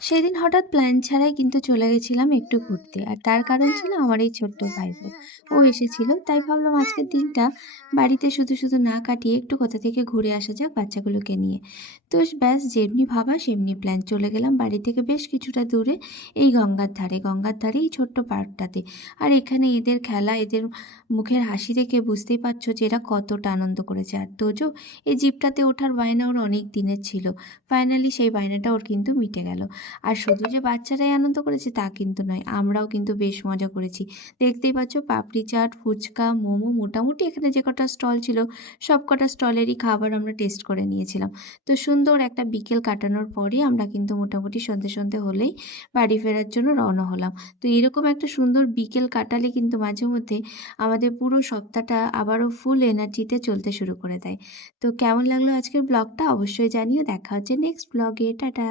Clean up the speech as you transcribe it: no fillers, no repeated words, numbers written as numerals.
সেদিন হঠাৎ প্ল্যান ছাড়াই কিন্তু চলে গেছিলাম একটু ঘুরতে। আর তার কারণ ছিল আমার এই ছোট্ট ভাইপো। ও এসেছিল। তাই ভাবলাম আজকের দিনটা বাড়িতে শুধু না কাটিয়ে একটু কোথা থেকে ঘুরে আসা যাক বাচ্চাগুলোকে নিয়ে। তো ব্যাস যেমনি ভাবা সেমনি প্ল্যান। চলে গেলাম বাড়ি থেকে বেশ কিছুটা দূরে এই গঙ্গার ধারে। গঙ্গার ধারে এই ছোট্ট পার্কটাতে। আর এখানে এদের খেলা, এদের মুখের হাসি দেখে বুঝতেই পারছো যে এরা কতটা আনন্দ করেছে। আর তোজো এই জিপটাতে ওঠার বায়না ওর অনেক দিনের ছিল। ফাইনালি সেই বায়নাটা ওর কিন্তু মিটে গেল। আর শুধু যে বাচ্চারাই আনন্দ করেছে তা কিন্তু নয়, আমরাও কিন্তু বেশ মজা করেছি। দেখতেই পাচ্ছ পাপড়ি চাট, ফুচকা, মোমো, মোটামুটি এখানে যে কটা স্টল ছিল সব কটা স্টলেরই খাবার আমরা টেস্ট করে নিয়েছিলাম। তো সুন্দর একটা বিকেল কাটানোর পরে আমরা কিন্তু মোটামুটি সন্ধে সন্ধে হলেই বাড়ি ফেরার জন্য রওনা হলাম। তো এরকম একটা সুন্দর বিকেল কাটালে কিন্তু মাঝে মধ্যে আমাদের পুরো সপ্তাহটা আবারও ফুল এনার্জিতে চলতে শুরু করে দেয়। তো কেমন লাগলো আজকের ব্লগটা অবশ্যই জানিও। দেখা হচ্ছে নেক্সট ব্লগে। টাটা।